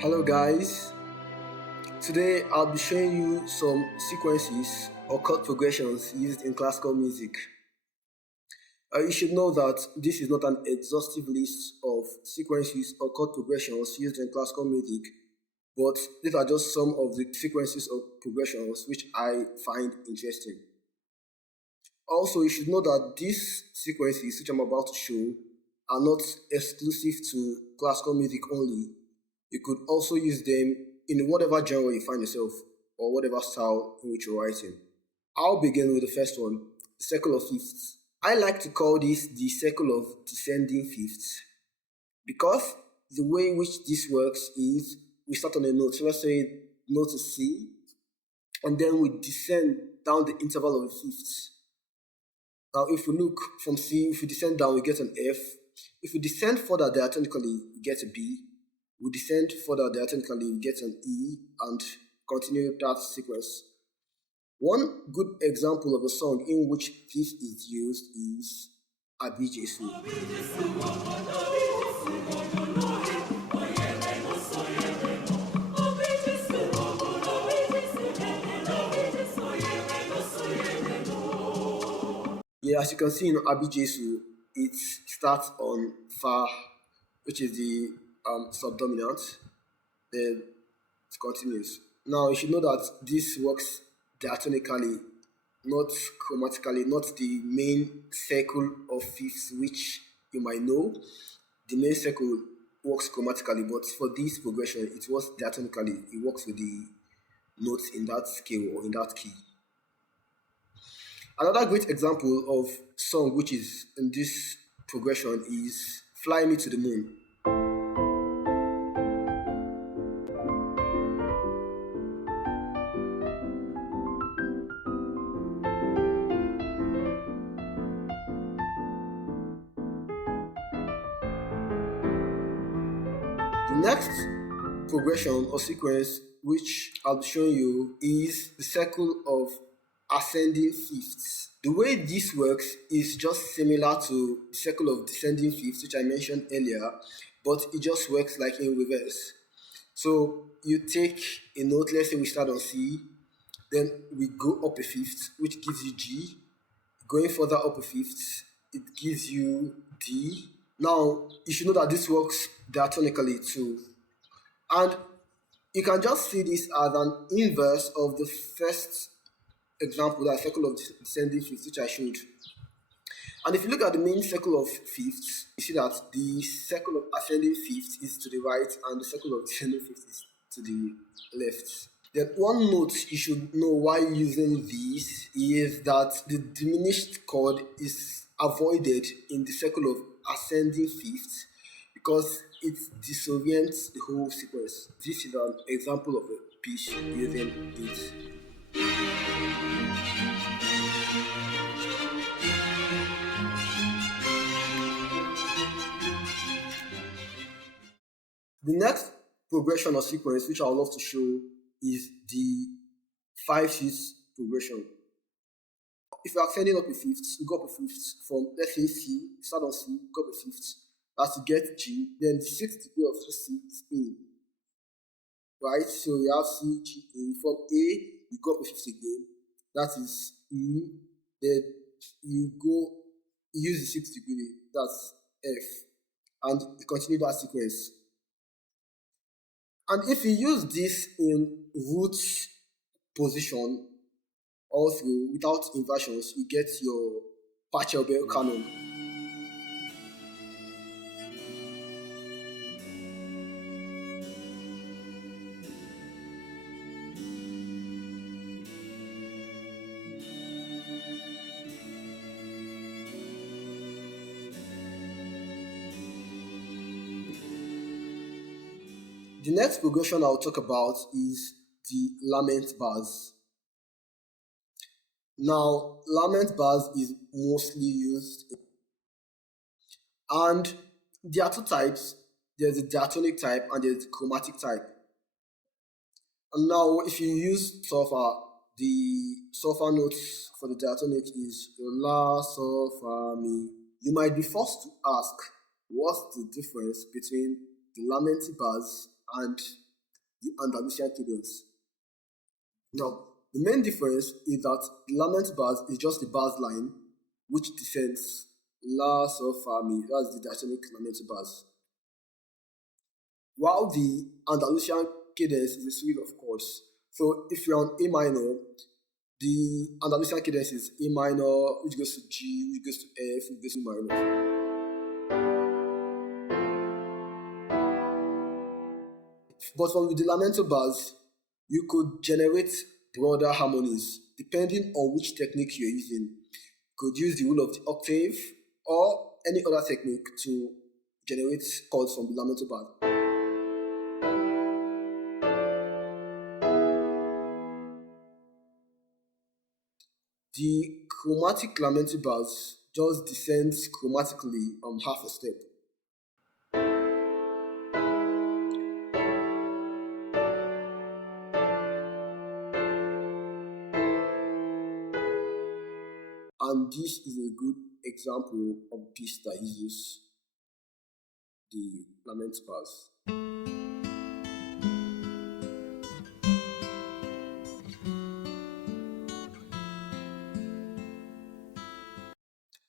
Hello guys, today I'll be showing you some sequences or chord progressions used in classical music. You should know that this is not an exhaustive list of sequences or chord progressions used in classical music, but these are just some of the sequences or progressions which I find interesting. Also, you should know that these sequences which I'm about to show are not exclusive to classical music only. You could also use them in whatever genre you find yourself or whatever style in which you're writing. I'll begin with the first one, the circle of fifths. I like to call this the circle of descending fifths because the way in which this works is we start on a note. So let's say note is C, and then we descend down the interval of the fifths. Now, if we look from C, if we descend down, we get an F. If we descend further diatonically, we get a B. We descend further diatonically, we get an E, and continue that sequence. One good example of a song in which fifth is used is Abijesu. Yeah, as you can see in Abijesu, it starts on Fa, which is the subdominant, then it continues. Now you should know that this works diatonically, not chromatically, not the main circle of fifths which you might know. The main circle works chromatically, but for this progression, it works diatonically. It works with the notes in that scale or in that key. Another great example of song which is in this progression is Fly Me to the Moon. The next progression or sequence which I'll be showing you is the circle of ascending fifths. The way this works is just similar to the circle of descending fifths which I mentioned earlier, but it just works like in reverse. So you take a note, let's say we start on C, then we go up a fifth, which gives you G. Going further up a fifth, it gives you D. Now, you should know that this works diatonically too. And you can just see this as an inverse of the first example, that circle of descending fifths, which I showed. And if you look at the main circle of fifths, you see that the circle of ascending fifths is to the right and the circle of descending fifths is to the left. Then one note you should know while using these is that the diminished chord is avoided in the circle of ascending fifths because it disorients the whole sequence. This is an example of a piece using it. The next progression or sequence which I would love to show is the 5/6 progression. If you're ascending up a fifth, you go up a fifth from, let's say, C, start on C, go up a fifth. As you get G, then the sixth degree of C is A. Right? So you have C, G, A. From A, you go up a fifth again. That is E. Then you use the sixth degree, that's F. And you continue that sequence. And if you use this in root position also without inversions, you get your partial bell canon. The next progression I'll talk about is the lament bars. Now, lament bars is mostly used, and there are two types. There's the diatonic type and there's the chromatic type. And now, if you use solfa, the solfa notes for the diatonic is la, sol, fa, mi. You might be forced to ask, what's the difference between the lamenty bars and the Andalusian cadence. Now, the main difference is that the lament bars is just a bars line which descends La, Sol, Fa, Mi. That's the diatonic lament bars. While the Andalusian cadence is a series of chords. So if you're on A minor, the Andalusian cadence is A minor, which goes to G, which goes to F, which goes to minor. But from the lamento bars, you could generate broader harmonies depending on which technique you're using. You could use the rule of the octave or any other technique to generate chords from the lamento bars. The chromatic lamento bars just descends chromatically half a step. And this is a good example of a piece that uses the lament bars.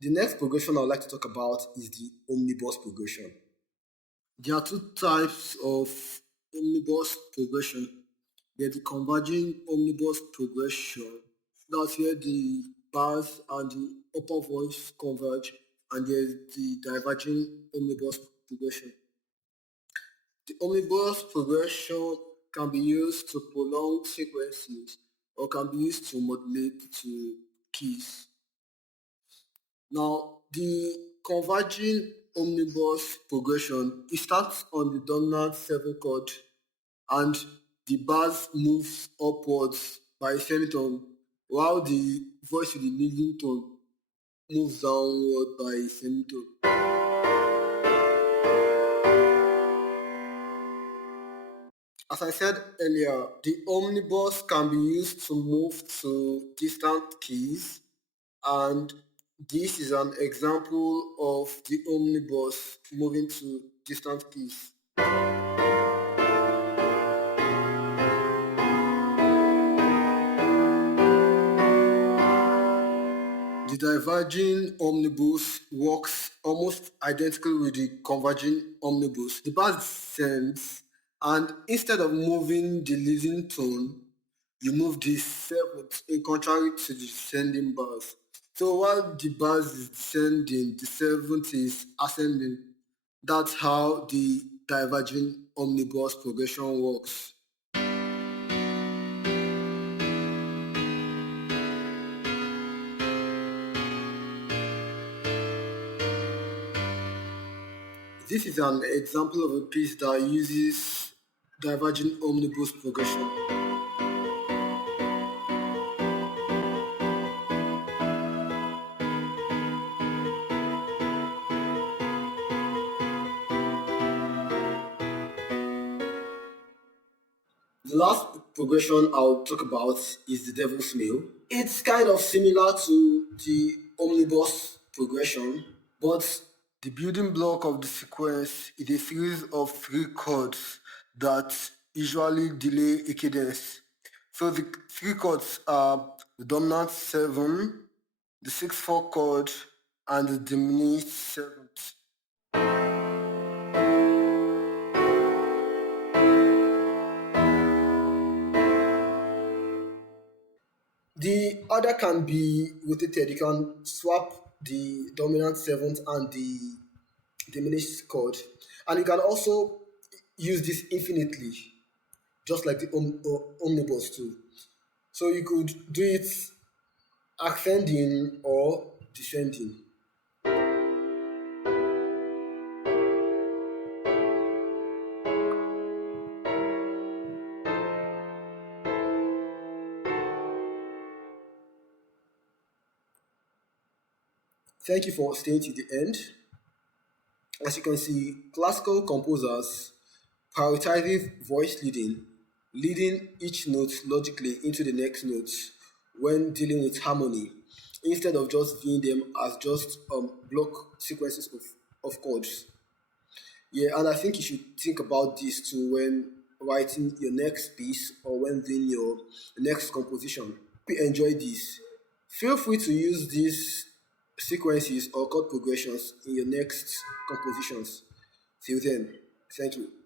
The next progression I would like to talk about is the omnibus progression. There are two types of omnibus progression. There's the converging omnibus progression. That's where the bars and the upper voice converge, and there's the diverging omnibus progression. The omnibus progression can be used to prolong sequences or can be used to modulate to keys. Now, the converging omnibus progression, it starts on the dominant 7 chord and the bass moves upwards by a semitone while the voice with the leading tone moves downward by a semitone. As I said earlier, the omnibus can be used to move to distant keys, and this is an example of the omnibus moving to distant keys. The diverging omnibus works almost identical with the converging omnibus. The bass descends, and instead of moving the leading tone, you move the seventh in contrary to the descending bass. So while the bass is descending, the seventh is ascending. That's how the diverging omnibus progression works. This is an example of a piece that uses diverging omnibus progression. The last progression I'll talk about is the devil's meal. It's kind of similar to the omnibus progression, but the building block of the sequence is a series of 3 chords that usually delay a cadence. So the 3 chords are the dominant 7, the 6/4 chord, and the diminished 7th. The order can be rotated. You can swap the dominant 7th and the diminished chord, and you can also use this infinitely, just like the omnibus too. So you could do it ascending or descending. Thank you for staying to the end. As you can see, classical composers prioritizes voice leading, leading each note logically into the next note when dealing with harmony, instead of just viewing them as just block sequences of chords. Yeah, and I think you should think about this too when writing your next piece or when doing your next composition. Hope you enjoy this. Feel free to use these sequences or chord progressions in your next compositions. Till then, thank you.